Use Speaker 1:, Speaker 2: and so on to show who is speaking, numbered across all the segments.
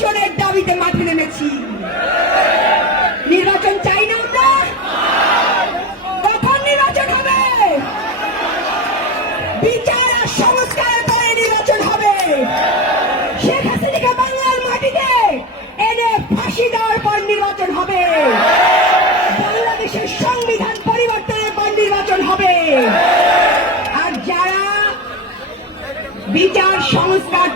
Speaker 1: নির্বাচনের দাবিতে মাঠে নেমেছি। নির্বাচন চাই না কখন নির্বাচন হবে? বিচার আর সংস্কারের পরে নির্বাচন হবে। শেখ হাসিনাকে বাংলার মাটিতে এনে ফাঁসি দেওয়ার পর নির্বাচন হবে। বাংলাদেশের সংবিধান পরিবর্তনের পর নির্বাচন হবে। আর যারা বিচার, সংস্কার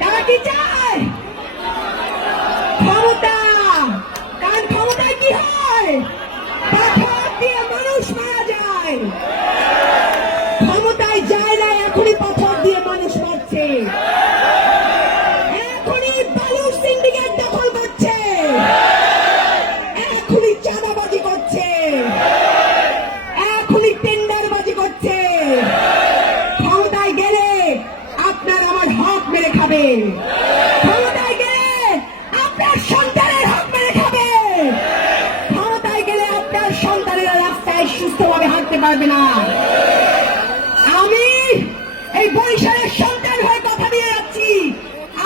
Speaker 1: তারা কি চায়? ক্ষমতা। কারণ ক্ষমতায় কি হয়? পাথর দিয়ে মানুষ মারা যায়। খাবে। আমি এই বরিশালের সন্তান হয়ে কথা দিয়ে যাচ্ছি।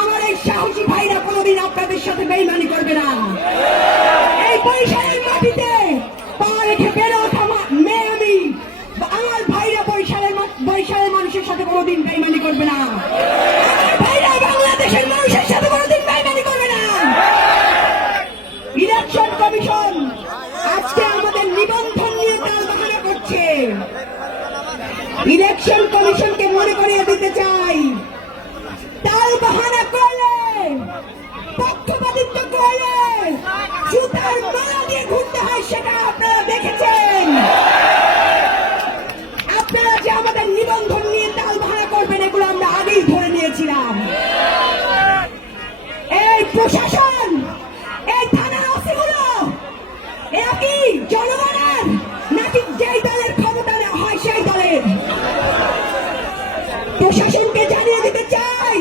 Speaker 1: আমার এই সাহসী ভাইরা কোনোদিন আপনাদের সাথে বেইমানি করবে না। এই বরিশালের মাটিতে পা রেখে বেড়ে ওঠা মেয়ে আমি। আমার ভাইরা বরিশালের বরিশালের মানুষের সাথে কোনোদিন বেইমানি করবে না। বাংলাদেশের মানুষের প্রশাসন, এই থানার ওসিগুলো, এরা কি জনগণের নাকি যেই দলের ক্ষমতা না হয় সেই দলের? প্রশাসনকে জানিয়ে দিতে চাই।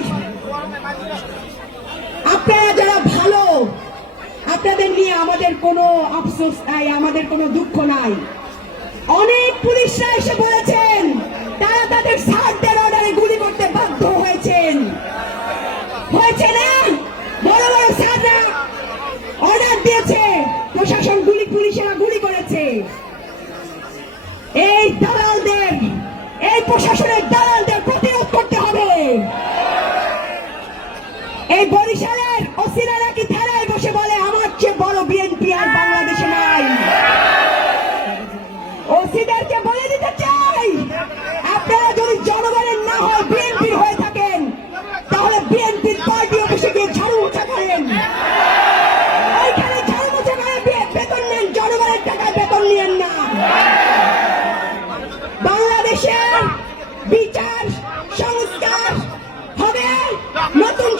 Speaker 1: আপনারা যারা ভালো, আপনাদের নিয়ে আমাদের কোনো আফসোস নাই, আমাদের কোনো দুঃখ নাই। অনেক পুলিশরা এসে বলেছেন দিয়েছে। প্রশাসন গুলি পুলিশেরা গুলি করেছে। এই দালালদের, এই প্রশাসনের দালালদের প্রতিরোধ করতে হবে। এই বরিশালের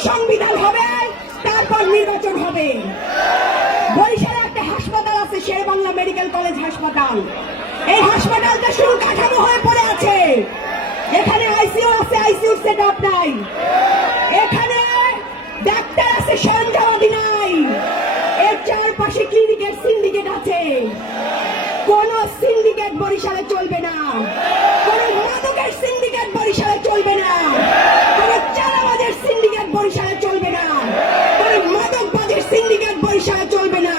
Speaker 1: সংবিধান হবে, তারপর নির্বাচন হবে। বরিশালে একটা হাসপাতাল আছে শের বাংলা মেডিকেল কলেজ হাসপাতাল। এই হাসপাতালটা শুধু কাঠামো হয়ে পড়ে আছে। এখানে আইসিইউ আছে আইসিইউ সেট আপ নাই। এখানে ডাক্তার আছে সরঞ্জামাদি নাই। এর চারপাশে ক্লিনিকের সিন্ডিকেট আছে। কোন সিন্ডিকেট বরিশালে চলবে না। কোন মাদকের সিন্ডিকেট বরিশালে চলবে না। বরিশালে চলবে না।